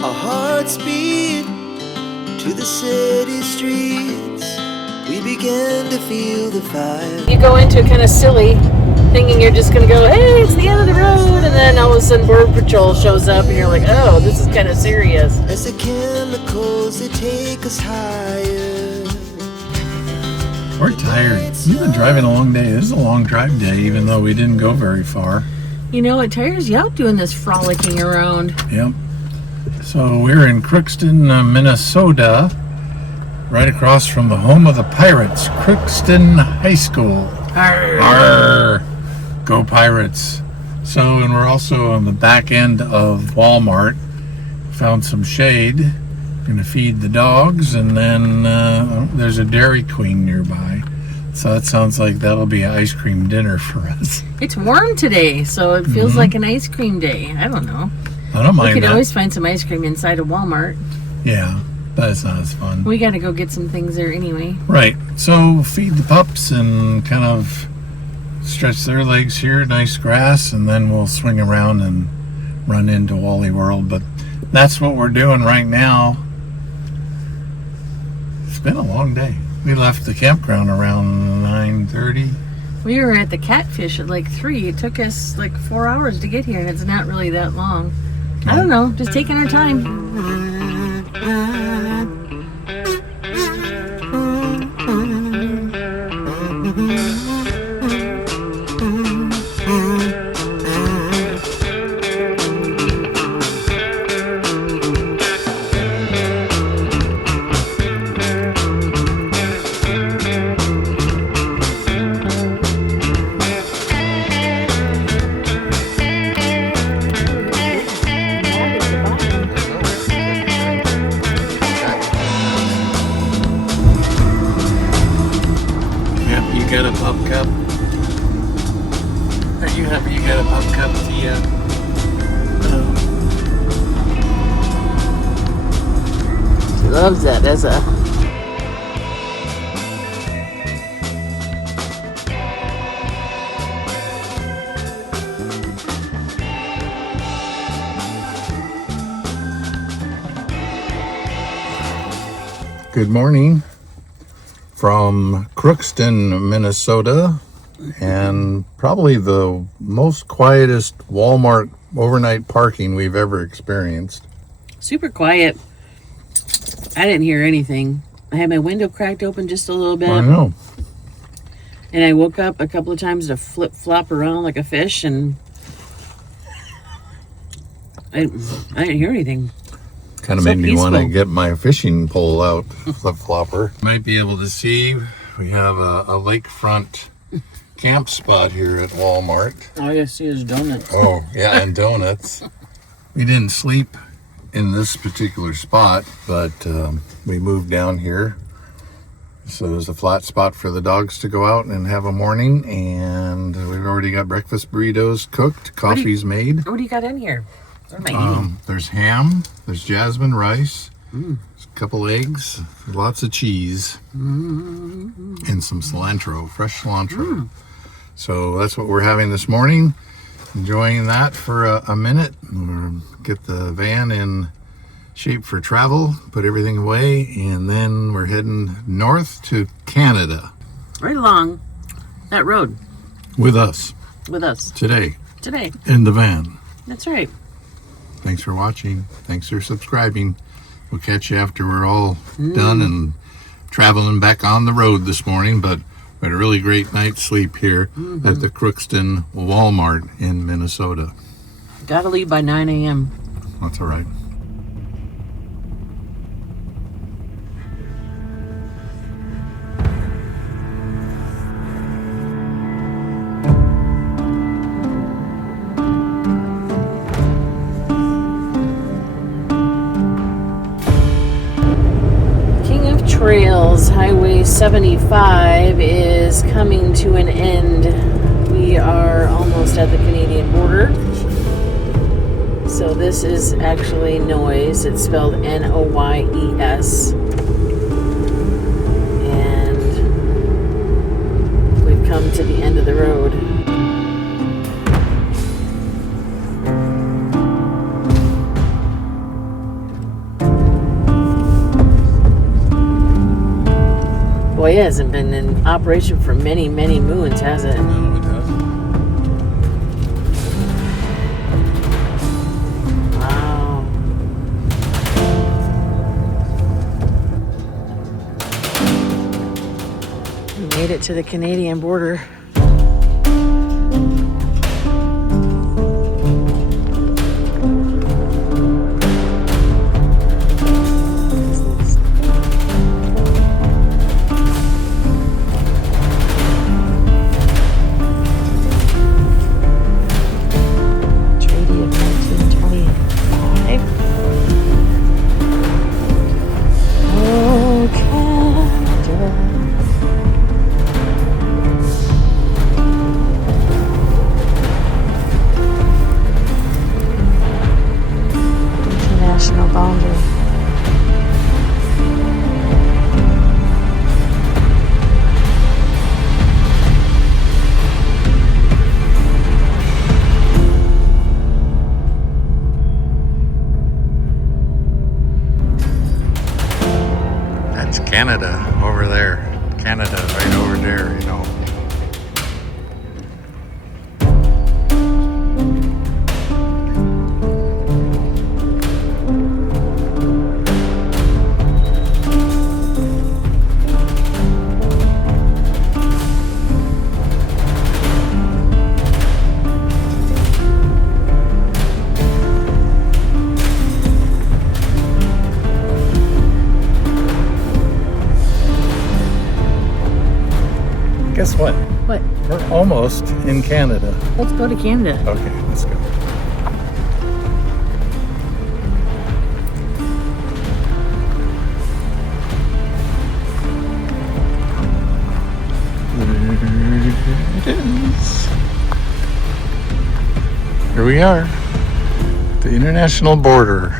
Our hearts beat to the city streets. We began to feel the fire. You go into it kind of silly, thinking you're just going to go, hey, it's the end of the road, and then all of a sudden Border Patrol shows up, and you're like, oh, this is kind of serious. As the chemicals, they take us higher. We're tired. We've been driving a long day. This is a long drive day, even though we didn't go very far. You know, it tires you out doing this frolicking around. Yep. So we're in Crookston, Minnesota, right across from the home of the Pirates, Crookston High School. Arr. Arr. Go Pirates. So, and we're also on the back end of Walmart. Found some shade. Gonna feed the dogs, and then there's a Dairy Queen nearby. So that sounds like that'll be an ice cream dinner for us. It's warm today, so it feels like an ice cream day. I don't know. I don't mind We could that. always find some ice cream inside of Walmart. Yeah, but it's not as fun. We got to go get some things there anyway. Right. So feed the pups and kind of stretch their legs here. Nice grass, and then we'll swing around and run into Walleye World. But that's what we're doing right now. It's been a long day. We left the campground around 9:30. We were at the Catfish at like 3. It took us like 4 hours to get here, and it's not really that long. I don't know, just taking our time. You got a pup cup? Are you happy you got a pup cup, Tia? She loves that as a... Good morning from Crookston, Minnesota, and probably the most quietest Walmart overnight parking we've ever experienced. Super quiet. I didn't hear anything. I had my window cracked open just a little bit. I know. And I woke up a couple of times to flip-flop around like a fish, and I didn't hear anything. Kind of So made me want to peaceful. get my fishing pole out, flip-flopper. Might be able to see we have a lakefront camp spot here at Walmart. All you see is donuts. Oh, yeah, and donuts. We didn't sleep in this particular spot, but we moved down here. So there's a flat spot for the dogs to go out and have a morning, and we've already got breakfast burritos cooked, coffee's made. What do you got in here? What am I eating? There's ham, there's jasmine rice, there's a couple eggs, lots of cheese, and some cilantro, fresh cilantro. So that's what we're having this morning. Enjoying that for a minute. We'll get the van in shape for travel, put everything away, and then we're heading north to Canada. Right along that road With us with us today today. in the van. That's right. Thanks for watching. Thanks for subscribing. We'll catch you after we're all done and traveling back on the road this morning. But we had a really great night's sleep here at the Crookston Walmart in Minnesota. Gotta leave by 9 a.m. That's all right. Trails, Highway 75 is coming to an end. We are almost at the Canadian border. So this is actually Noyes. It's spelled Noyes. And we've come to the end of the road. highway hasn't been in operation for many, many moons, has it? No, it doesn't. Wow. We made it to the Canadian border. Treaty of 1925. Oh, Canada. International boundary. That's Canada over there. Canada right over there, you know. Guess what? What? We're almost in Canada. Let's go to Canada. Okay, let's go. There it is. Here we are, the international border.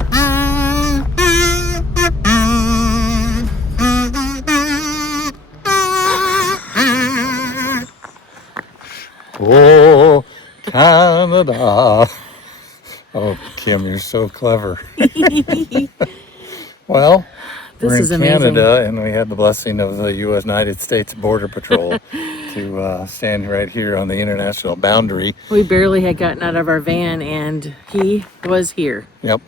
Oh, Canada. Oh, Kim, you're so clever. Well, This we're in is amazing. Canada, and we had the blessing of the U.S. United States Border Patrol to stand right here on the international boundary. We barely had gotten out of our van and he was here. Yep.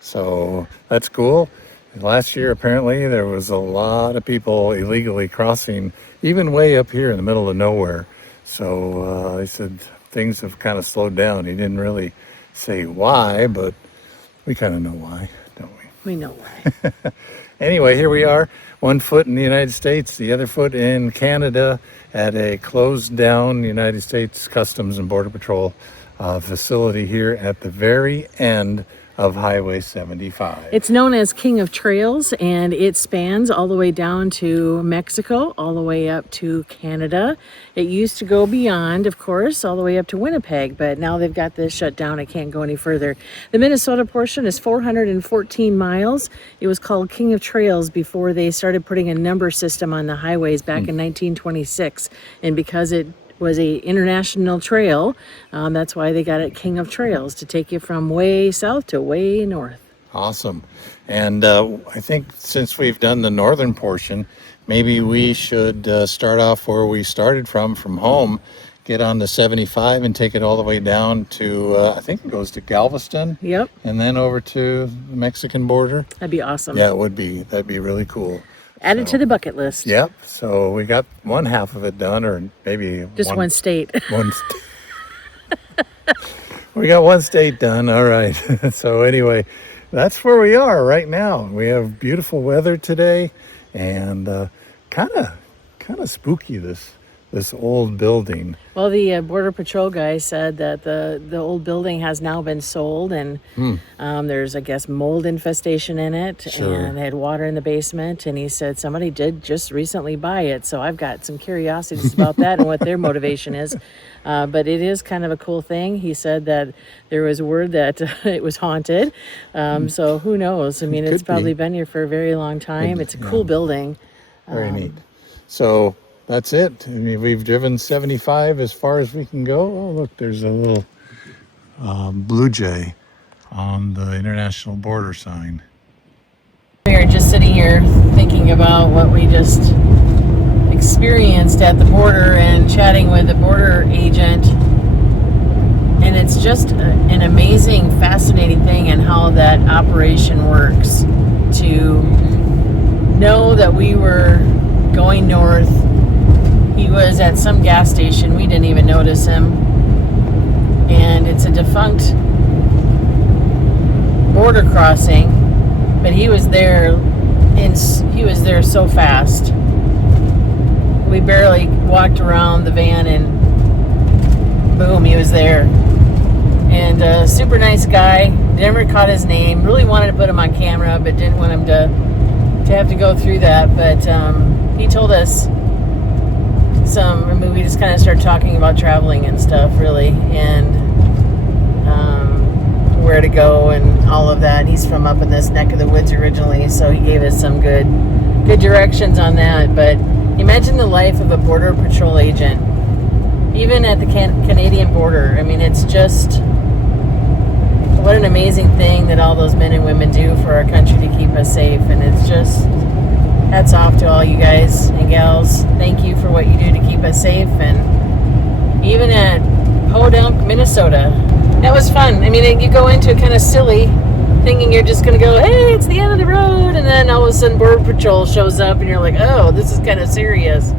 So that's cool. Last year, apparently, there was a lot of people illegally crossing, even way up here in the middle of nowhere. So they said things have kind of slowed down. He didn't really say why, but we kind of know why, don't we? We know why. Anyway, here we are, one foot in the United States, the other foot in Canada at a closed down United States Customs and Border Patrol facility here at the very end of Highway 75. It's known as King of Trails, and it spans all the way down to Mexico, all the way up to Canada. It used to go beyond, of course, all the way up to Winnipeg, but now they've got this shut down. It can't go any further. The Minnesota portion is 414 miles. It was called King of Trails before they started putting a number system on the highways back in 1926. And because it was a international trail, that's why they got it King of Trails, to take you from way south to way north. Awesome. And I think since we've done the northern portion, maybe we should start off where we started from home, get on to 75 and take it all the way down to, I think it goes to Galveston. Yep, And then over to the Mexican border. that'd be awesome. Yeah, it would be. That'd be really cool. Add it to the bucket list. Yep. So we got one half of it done, or maybe Just one state. one we got one state done. All right. So anyway, that's where we are right now. We have beautiful weather today, and kind of spooky, this old building. Well, the Border Patrol guy said that the old building has now been sold, and there's, I guess, mold infestation in it, Sure. and they had water in the basement, and he said somebody did just recently buy it, so I've got some curiosities about that and what their motivation is. But it is kind of a cool thing. He said that there was word that it was haunted, so who knows? I mean, it's Could be. probably been here for a very long time. It's a cool building. Very neat. So that's it. I mean, we've driven 75 as far as we can go. Oh, look, there's a little blue jay on the international border sign. We are just sitting here thinking about what we just experienced at the border and chatting with the border agent. And it's just an amazing, fascinating thing and how that operation works. To know that we were going north. He was at some gas station. We didn't even notice him. And it's a defunct border crossing, but he was there so fast. We barely walked around the van and boom, he was there. And a super nice guy. Never caught his name. Really wanted to put him on camera, but didn't want him to have to go through that. But he told us we just kind of started talking about traveling and stuff, really, and where to go and all of that. He's from up in this neck of the woods originally, so he gave us some good directions on that. But imagine the life of a border patrol agent, even at the Canadian border. I mean, it's just what an amazing thing that all those men and women do for our country to keep us safe. And it's just hats off to all you guys and gals. Thank you for what you do to keep us safe. And even at Podunk, Minnesota, that was fun. I mean, you go into it kind of silly, thinking you're just going to go, hey, it's the end of the road. And then all of a sudden Border Patrol shows up and you're like, oh, this is kind of serious.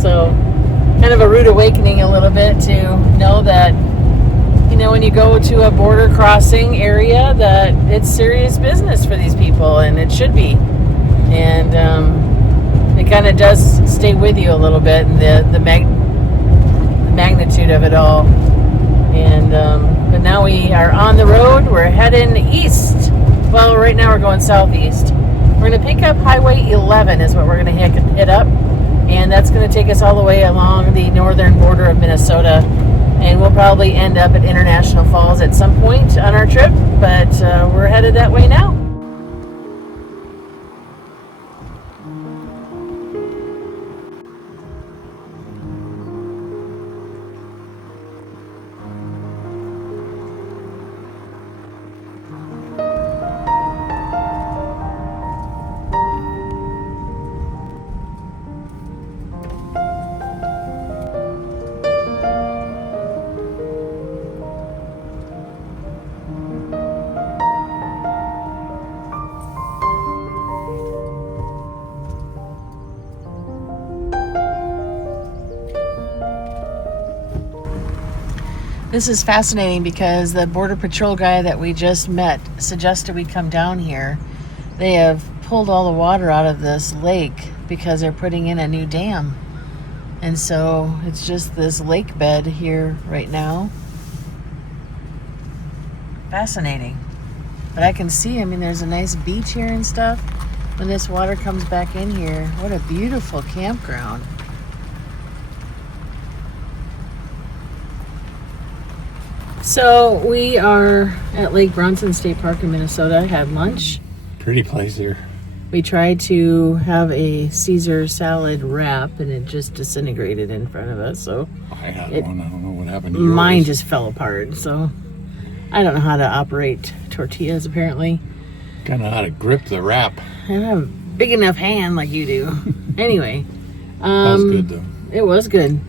So kind of a rude awakening a little bit to know that, you know, when you go to a border crossing area, that it's serious business for these people, and it should be. And it kind of does stay with you a little bit, and the magnitude of it all. And but now we are on the road. We're heading east. Well, right now we're going southeast. We're going to pick up Highway 11 is what we're going to hit up, and that's going to take us all the way along the northern border of Minnesota. And we'll probably end up at International Falls at some point on our trip, but we're headed that way now. This is fascinating because the Border Patrol guy that we just met suggested we come down here. They have pulled all the water out of this lake because they're putting in a new dam. And so it's just this lake bed here right now. Fascinating. But I can see, I mean, there's a nice beach here and stuff. When this water comes back in here, what a beautiful campground. So we are at Lake Bronson State Park in Minnesota. Had lunch. Pretty place here. We tried to have a Caesar salad wrap, and it just disintegrated in front of us. So I had one. I don't know what happened to yours. Mine just fell apart. So I don't know how to operate tortillas. Apparently, Don't know how to grip the wrap. I don't have a big enough hand like you do. Anyway, That was good though. It was good.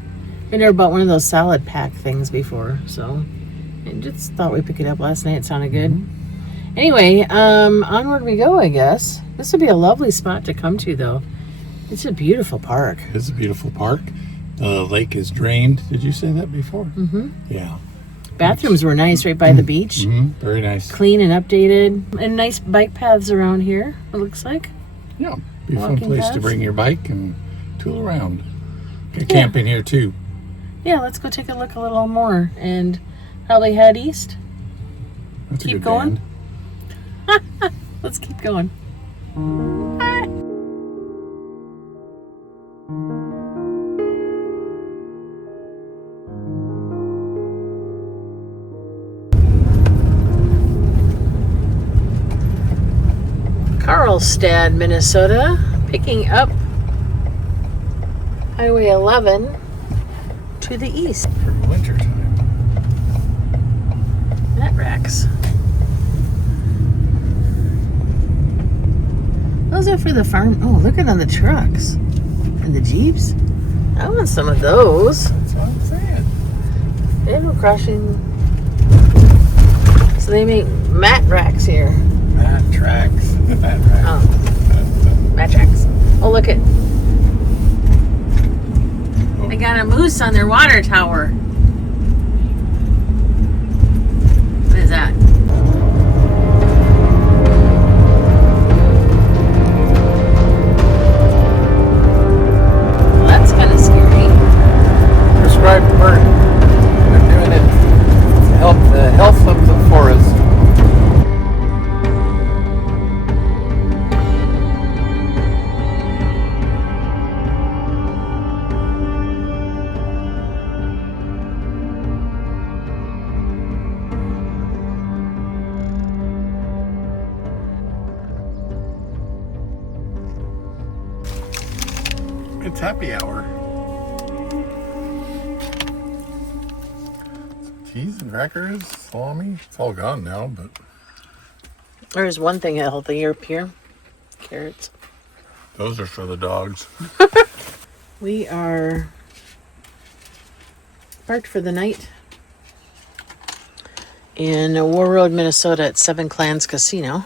I never bought one of those salad pack things before, so I just thought we'd pick it up last night. It sounded good. Mm-hmm. Anyway, onward we go, I guess. This would be a lovely spot to come to, though. It's a beautiful park. It's a beautiful park. The lake is drained. Did you say that before? Mm-hmm. Yeah. Bathrooms were nice right by the beach. Mm-hmm. Very nice. Clean and updated. And nice bike paths around here, it looks like. Yeah. Be a fun Walking place paths. to bring your bike and tool around. Get camping here, too. Yeah, let's go take a look a little more and probably head east. That's Keep a good going. band. Let's keep going. Carlstad, Minnesota, picking up Highway 11 to the east. For winter time. That racks. Those are for the farm. Oh, look at on the trucks. And the Jeeps? I want some of those. That's what I'm saying. Animal Crossing. So they make mat racks here. Mat tracks. Mat tracks. Oh, mat tracks. Oh, look at. They got a moose on their water tower. What is that? Well, that's kind of scary. Prescribed burn. They're doing it to help the health of the forest. It's happy hour. Cheese and crackers, salami. It's all gone now, but There's one thing healthy up here. Carrots. those are for the dogs. We are parked for the night in Warroad, Minnesota at Seven Clans Casino,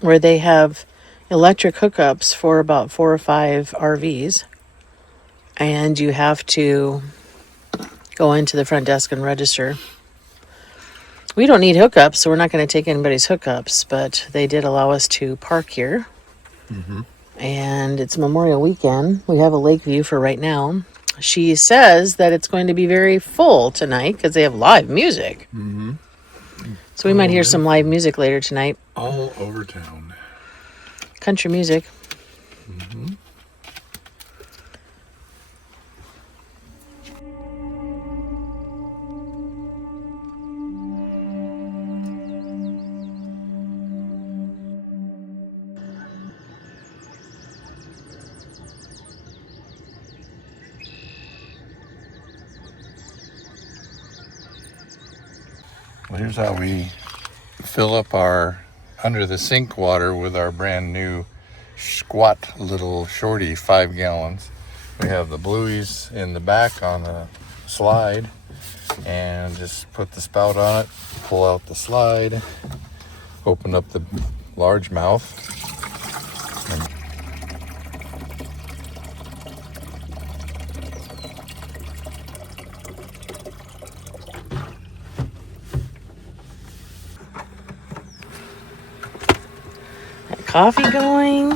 where they have electric hookups for about 4 or 5 RVs. And you have to go into the front desk and register. We don't need hookups, so we're not going to take anybody's hookups, but they did allow us to park here. And it's Memorial Weekend. We have a lake view for right now. She says that it's going to be very full tonight because they have live music. So we might hear some live music later tonight. All over town. Country music. Well, here's how we fill up our under the sink water with our brand new squat little shorty 5 gallons. We have the blueies in the back on a slide, and just put the spout on it, pull out the slide, open up the large mouth, and Coffee going.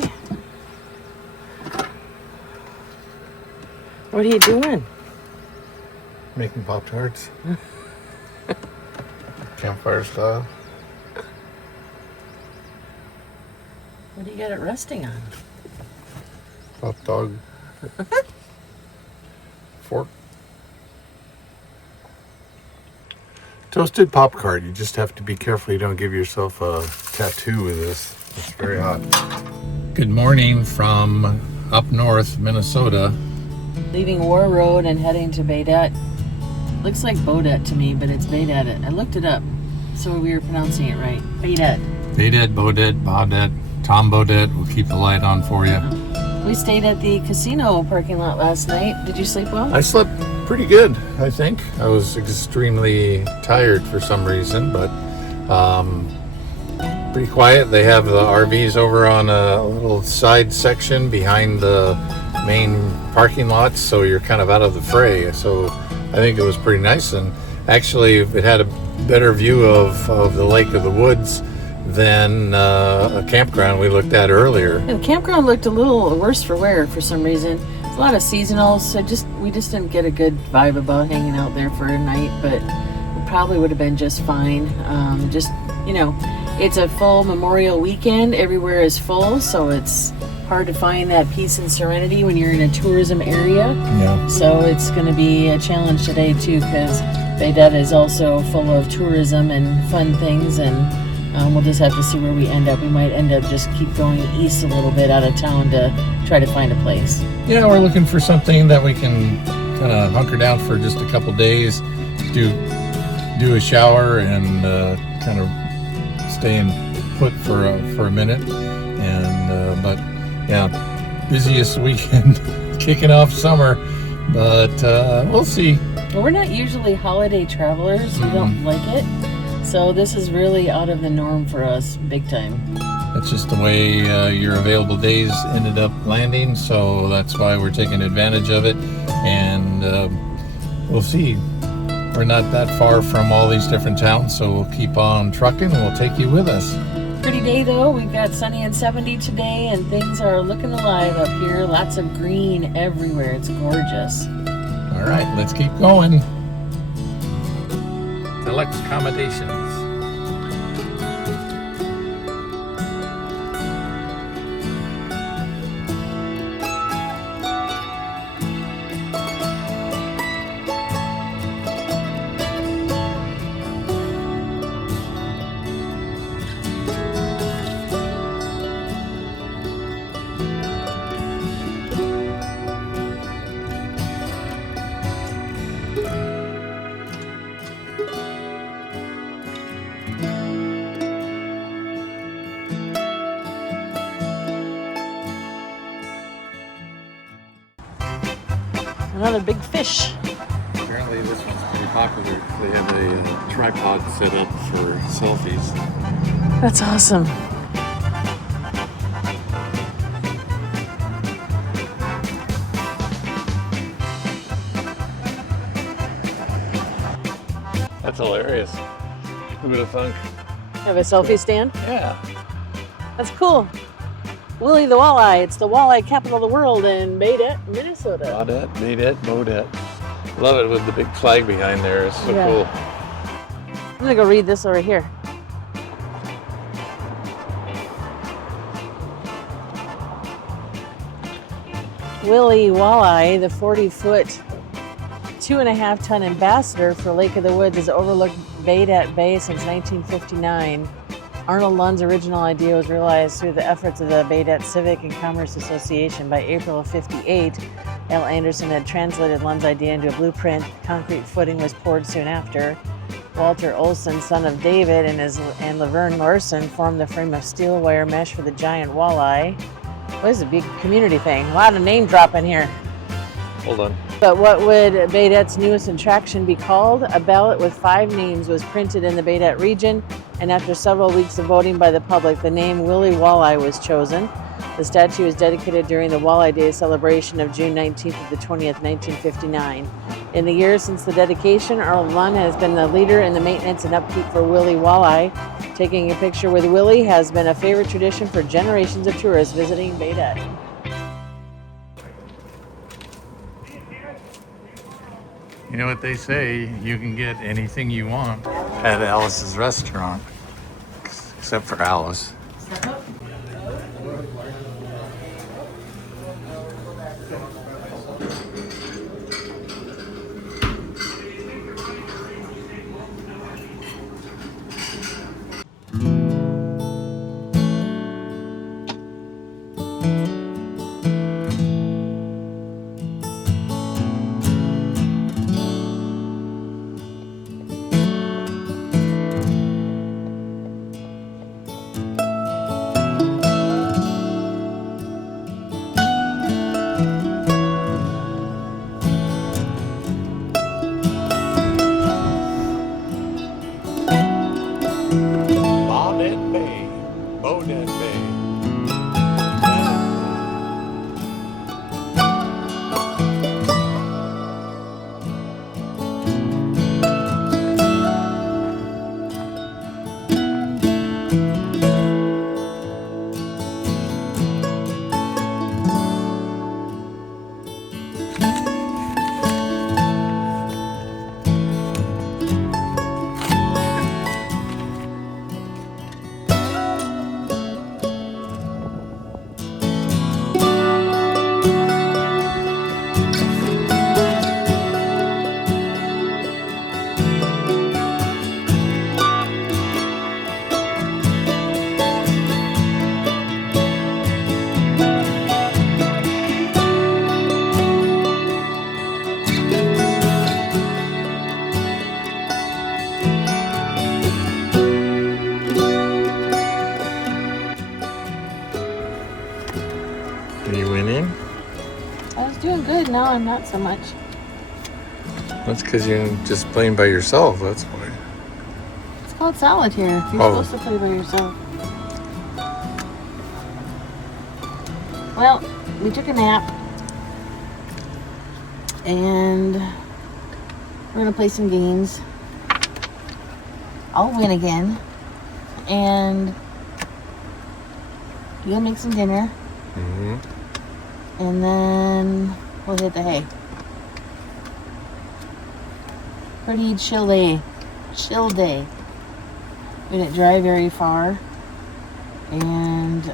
What are you doing? making Pop-Tarts. Campfire style. What do you got it resting on? Hot dog. Fork. Toasted pop-cart. You just have to be careful you don't give yourself a tattoo with this. It's very hot. Good morning from up north, Minnesota. Leaving Warroad and heading to Baudette. Looks like Baudette to me, but it's Baudette. I looked it up, so we were pronouncing it right. Baudette. Baudette. Tom Baudette will keep the light on for you. We stayed at the casino parking lot last night. Did you sleep well? I slept pretty good, I think. I was extremely tired for some reason, but pretty quiet. They have the RVs over on a little side section behind the main parking lots, so you're kind of out of the fray. So I think it was pretty nice, and actually it had a better view of the Lake of the Woods than a campground we looked at earlier. The campground looked a little worse for wear for some reason. A lot of seasonals, so we just didn't get a good vibe about hanging out there for a night, but it probably would have been just fine. It's a full Memorial Weekend. Everywhere is full, so it's hard to find that peace and serenity when you're in a tourism area. Yeah. So it's going to be a challenge today too, because Baudette is also full of tourism and fun things, and we'll just have to see where we end up. We might end up just keep going east a little bit out of town to try to find a place. Yeah, we're looking for something that we can kind of hunker down for just a couple days, do a shower, and kind of stay in put for a minute. And but yeah, busiest weekend kicking off summer, but we'll see. Well, we're not usually holiday travelers. We don't like it. So this is really out of the norm for us, big time. That's just the way your available days ended up landing, so that's why we're taking advantage of it. And we'll see. We're not that far from all these different towns, so we'll keep on trucking and we'll take you with us. Pretty day though. We've got sunny and 70 today, and things are looking alive up here. Lots of green everywhere. It's gorgeous. All right, let's keep going. Deluxe accommodations. Another big fish. Apparently this one's pretty popular. They have a tripod set up for selfies. That's awesome. That's hilarious. A bit of fun. Have a selfie stand? Yeah. That's cool. Willie the Walleye. It's the walleye capital of the world in Baudette, Minnesota. Baudette. Love it with the big flag behind there. It's so cool. I'm gonna go read this over here. Willie Walleye, the 40-foot, 2.5-ton ambassador for Lake of the Woods, has overlooked Baudette Bay since 1959. Arnold Lund's original idea was realized through the efforts of the Baudette Civic and Commerce Association. By April of '58, L. Anderson had translated Lund's idea into a blueprint. Concrete footing was poured soon after. Walter Olson, son of David, and Laverne Larson formed the frame of steel wire mesh for the giant walleye. Well, this is a big community thing. A lot of name dropping here. Hold on. But what would Baudette's newest attraction be called? A ballot with 5 names was printed in the Baudette region, and after several weeks of voting by the public, the name Willie Walleye was chosen. The statue was dedicated during the Walleye Day celebration of June 19th to the 20th, 1959. In the years since the dedication, Earl Lund has been the leader in the maintenance and upkeep for Willie Walleye. Taking a picture with Willie has been a favorite tradition for generations of tourists visiting Baudette. You know what they say, you can get anything you want at Alice's restaurant, except for Alice. Baudette Bay. good. Now I'm not so much. That's because you're just playing by yourself. That's why. It's called solitaire. You're supposed to play by yourself. Well, we took a nap. And we're going to play some games. I'll win again. And you'll make some dinner. Mm-hmm. And then we'll hit the hay. Pretty chill day. Chill day. We didn't drive very far. And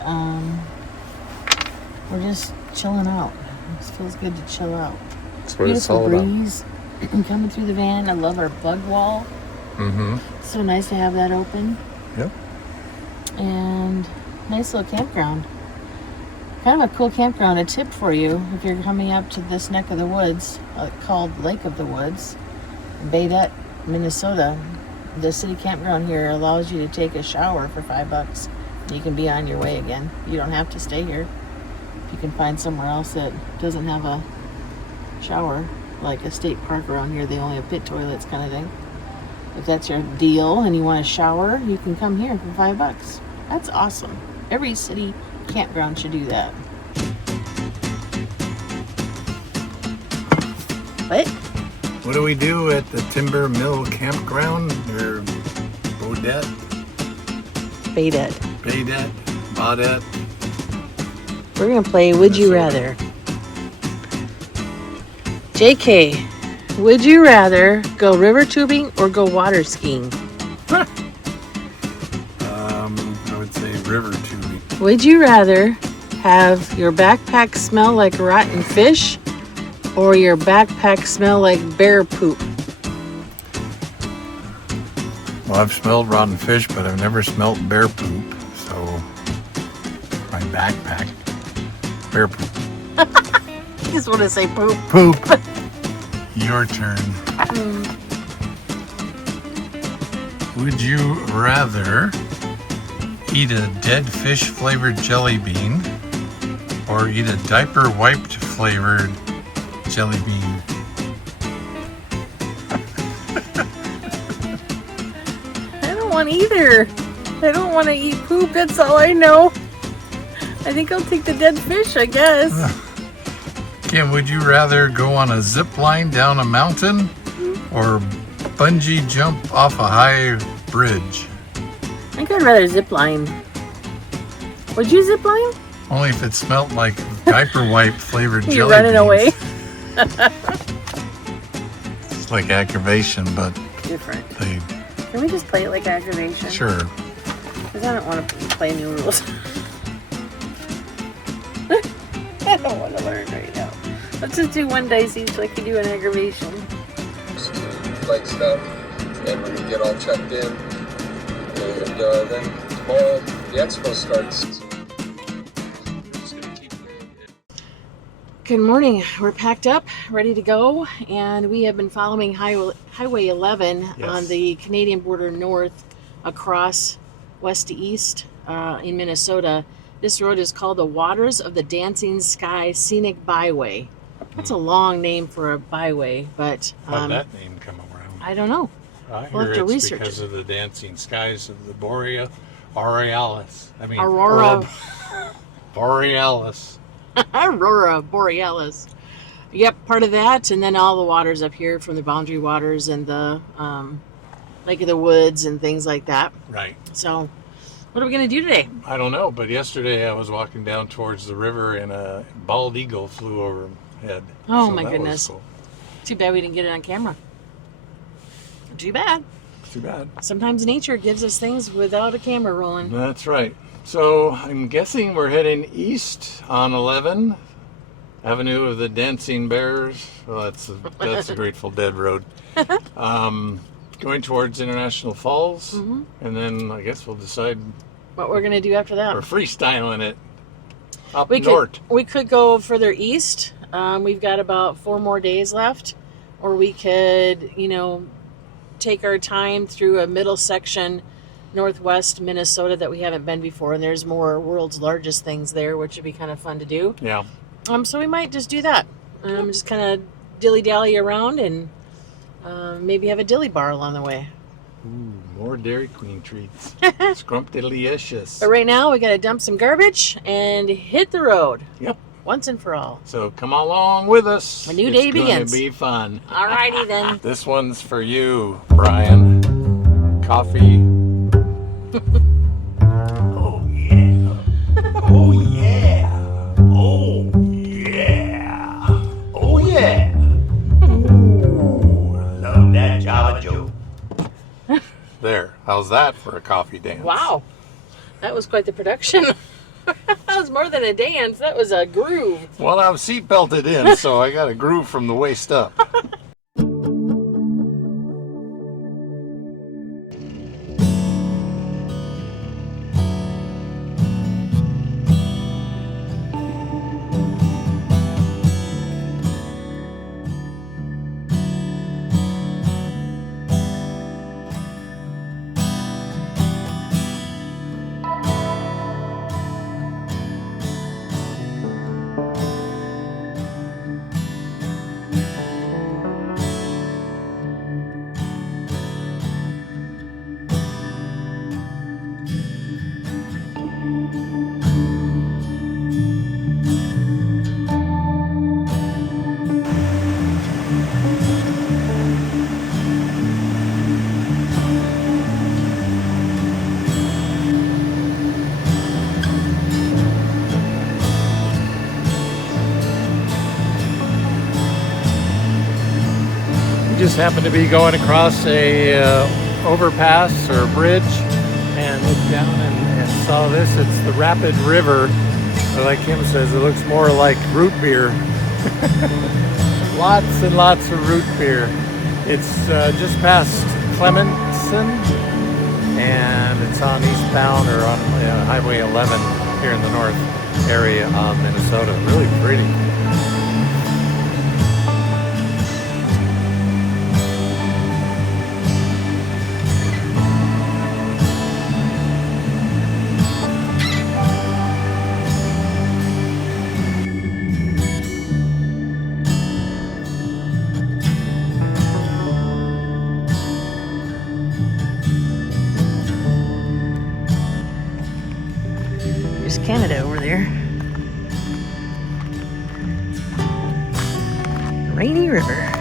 we're just chilling out. It feels good to chill out. That's what it's all about. Beautiful breeze coming through the van. I love our bug wall. Mm-hmm. So nice to have that open. Yep. And nice little campground. Kind of a cool campground. A tip for you if you're coming up to this neck of the woods called Lake of the Woods, Baudette, Minnesota. The city campground here allows you to take a shower for $5. You can be on your way again. You don't have to stay here. You can find somewhere else that doesn't have a shower, like a state park around here. They only have pit toilets kind of thing. If that's your deal and you want a shower, you can come here for $5. That's awesome. Every city campground should do that. What? What do we do at the Timber Mill Campground? Or Baudette? Baudette. We're going to play Would You Rather. JK, would you rather go river tubing or go water skiing? I would say river tubing. Would you rather have your backpack smell like rotten fish or your backpack smell like bear poop? Well, I've smelled rotten fish, but I've never smelled bear poop. So, my backpack, bear poop. You just want to say poop. Poop. Your turn. Would you rather eat a dead fish flavored jelly bean or eat a diaper wiped flavored jelly bean? I don't want either. I don't want to eat poop. That's all I know. I think I'll take the dead fish, I guess. Kim, would you rather go on a zip line down a mountain or bungee jump off a high bridge? I think I'd rather zip line. Would you zip line? Only if it smelled like diaper wipe flavored jelly You're running beans. away. It's like aggravation, but Different. they Can we just play it like aggravation? sure. Because I don't want to play new rules. I don't want to learn right now. Let's just do one dice each like you do in aggravation. Like stuff, and we're gonna get all checked in, and then tomorrow the expo starts. Good morning. We're packed up, ready to go, and we have been following Highway 11 on the Canadian border north across west to east in Minnesota. This road is called the Waters of the Dancing Sky Scenic Byway. That's a long name for a byway, but How did that name come around? I don't know. I We'll hear have to it's research because it. of the dancing skies of the Borealis. Aurora. Borealis. Aurora Borealis. Yep, part of that, and then all the waters up here from the Boundary Waters and the Lake of the Woods and things like that. Right. So, what are we going to do today? I don't know, but yesterday I was walking down towards the river and a bald eagle flew overhead. Oh So my that was goodness. cool. Too bad we didn't get it on camera. Too bad. Too bad. Sometimes nature gives us things without a camera rolling. That's right. So I'm guessing we're heading east on 11 Avenue of the Dancing Bears. Well, that's the Grateful Dead road. Going towards International Falls, and then I guess we'll decide What we're going to do after that. we're freestyling it up We north. could go further east. We've got about 4 more days left. Or we could, take our time through a middle section, northwest Minnesota, that we haven't been before. And there's more world's largest things there, which would be kind of fun to do. Yeah. So we might just do that. Just kind of dilly-dally around and maybe have a dilly bar along the way. Ooh, more Dairy Queen treats. Scrumptious. But right now, we got to dump some garbage and hit the road. Yep. Once and for all. So come along with us. A new day begins. It's going to be fun. Alrighty then. This one's for you, Brian. Coffee. Oh yeah. Oh yeah. Oh yeah. Oh yeah. Ooh, love that Java Joe. There. How's that for a coffee dance? Wow. That was quite the production. That was more than a dance. That was a groove. Well, I'm seatbelted in, so I got a groove from the waist up. Just happened to be going across a overpass or a bridge and looked down and saw this. It's the Rapid River. But like Kim says, it looks more like root beer. Lots and lots of root beer. It's just past Clemenson, and it's on eastbound or on Highway 11 here in the north area of Minnesota. Really pretty. There's Canada over there. Rainy River.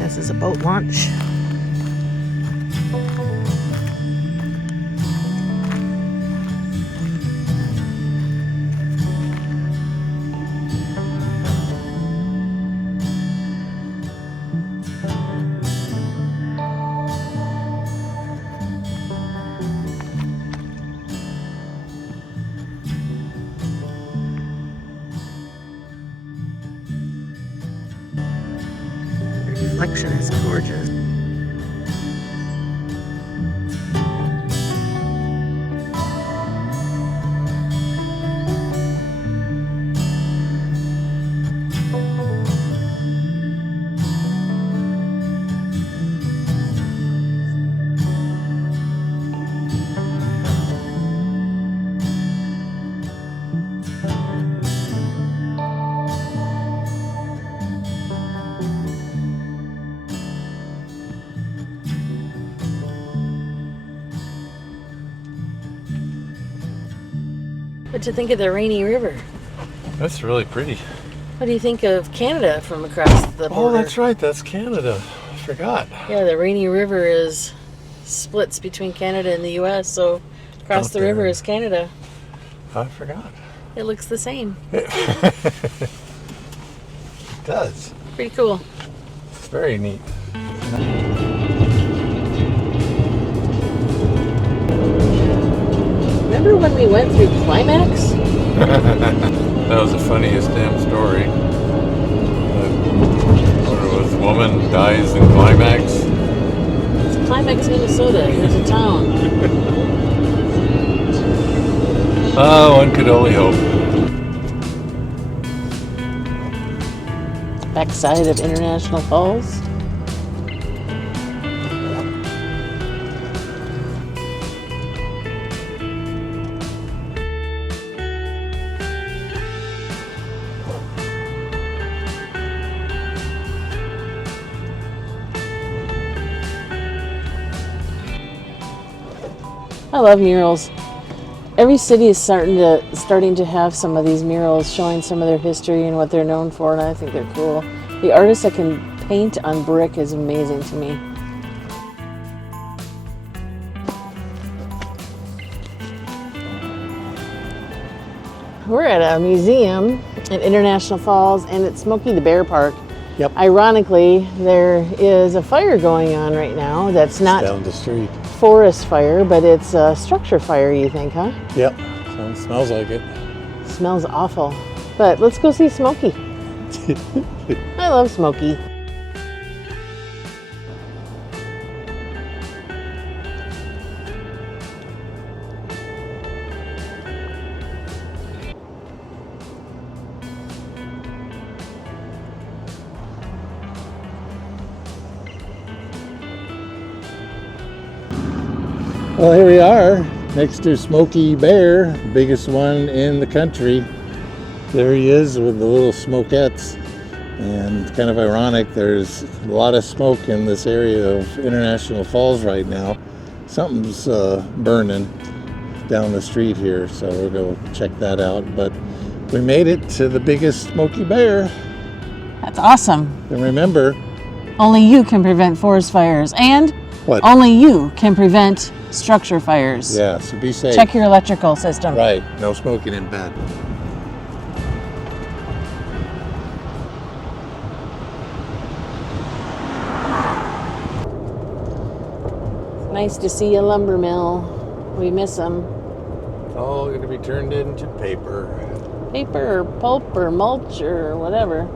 This is a boat launch. Reflection is gorgeous. What do you think of the Rainy River? That's really pretty. What do you think of Canada from across the border? Oh, that's right. That's Canada. I forgot. Yeah, the Rainy River is splits between Canada and the U.S., so across Out the there. river is Canada. I forgot. It looks the same. It does. Pretty cool. It's very neat. Remember when we went through Climax? That was the funniest damn story. What it was, woman dies in Climax. It's Climax, Minnesota. There's a town. Oh, one could only hope. Backside of International Falls. I love murals. Every city is starting to have some of these murals showing some of their history and what they're known for, and I think they're cool. The artist that can paint on brick is amazing to me. We're at a museum in International Falls, and it's Smokey the Bear Park. Yep. Ironically, there is a fire going on right now that's not Down the street. forest fire, but it's a structure fire, you think, huh? Yep. Smells like it. Smells awful. But let's go see Smokey. I love Smokey. Well, here we are next to Smokey Bear, the biggest one in the country. There he is with the little smokettes. And kind of ironic, there's a lot of smoke in this area of International Falls right now. Something's burning down the street here, so we'll go check that out. But we made it to the biggest Smokey Bear. That's awesome. And remember, Only you can prevent forest fires, and what? only you can prevent structure fires. Yeah, so be safe. Check your electrical system. Right, no smoking in bed. Nice to see a lumber mill. We miss them. It's all going to be turned into paper. Paper or pulp or mulch or whatever.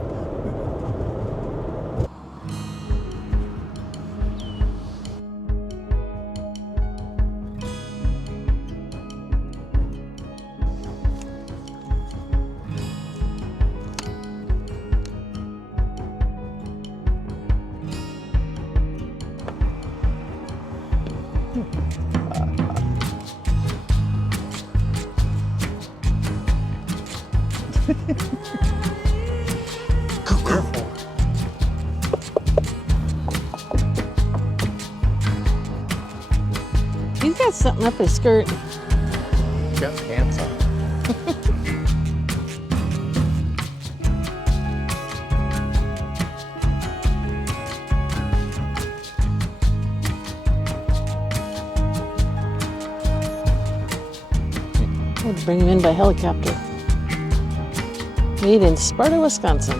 He's got something up his skirt. Got pants on. I had to bring him in by helicopter. Made in Sparta, Wisconsin.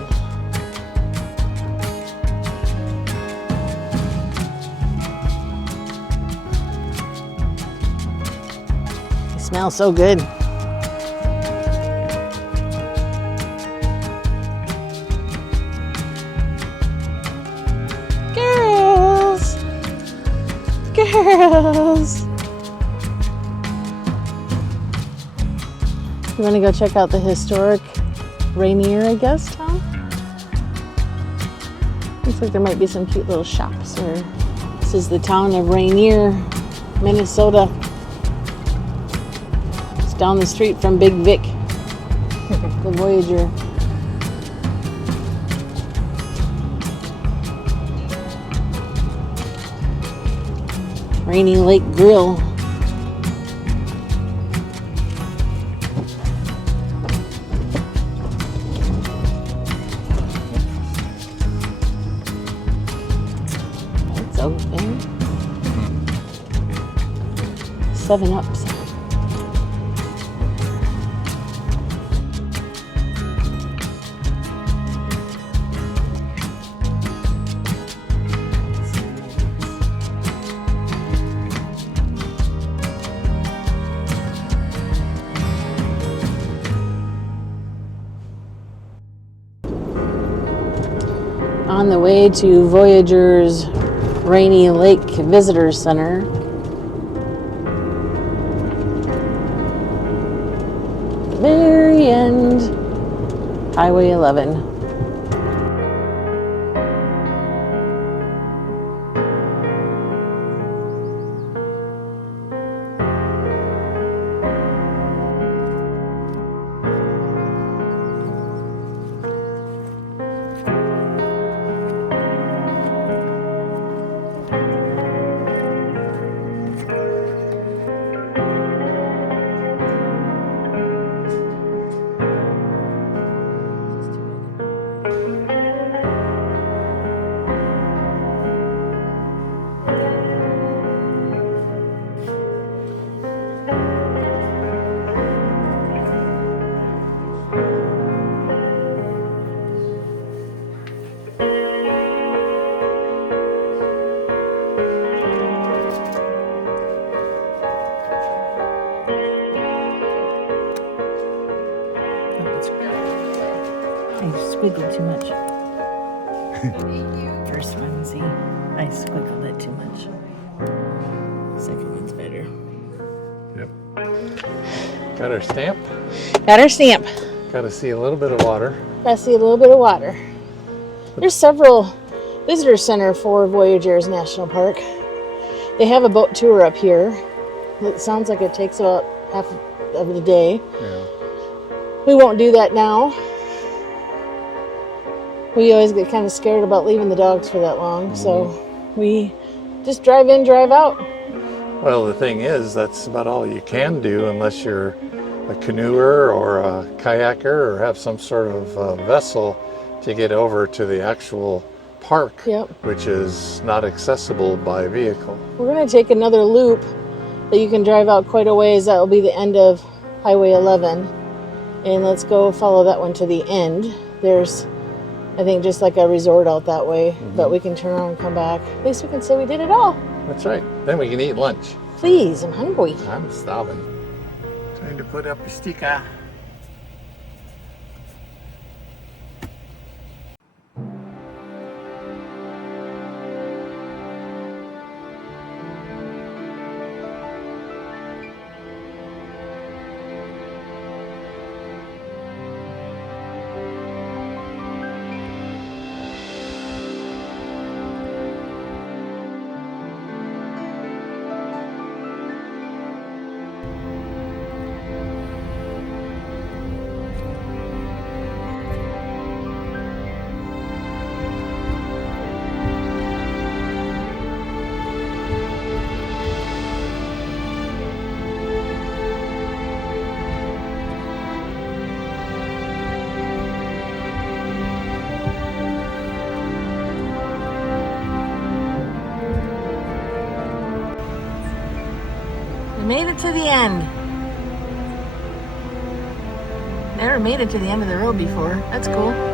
It smells so good. Girls! Girls! You want to go check out the historic Rainier, I guess, Tom? Looks like there might be some cute little shops here. This is the town of Rainier, Minnesota. It's down the street from Big Vic, the Voyager. Rainy Lake Grill. Open. 7-Ups. On the way to Voyager's Rainy Lake Visitor Center. Very end. Highway 11. squiggled too much. First one, see, I squiggled it too much. Second one's better. Yep. Got our stamp. Got our stamp. Got to see a little bit of water. Got to see a little bit of water. There's several visitor center for Voyageurs National Park. They have a boat tour up here. It sounds like it takes about half of the day. Yeah. We won't do that now. We always get kind of scared about leaving the dogs for that long, so we just drive in, drive out. Well, the thing is, that's about all you can do unless you're a canoeer or a kayaker or have some sort of vessel to get over to the actual park, Yep. which is not accessible by vehicle. We're going to take another loop that you can drive out quite a ways. That will be the end of Highway 11. And let's go follow that one to the end. There's, I think, just like a resort out that way, but we can turn around and come back. At least we can say we did it all. That's right. Then we can eat lunch. Please, I'm hungry. I'm starving. Time to put up a sticker. We made it to the end. Never made it to the end of the road before. That's cool.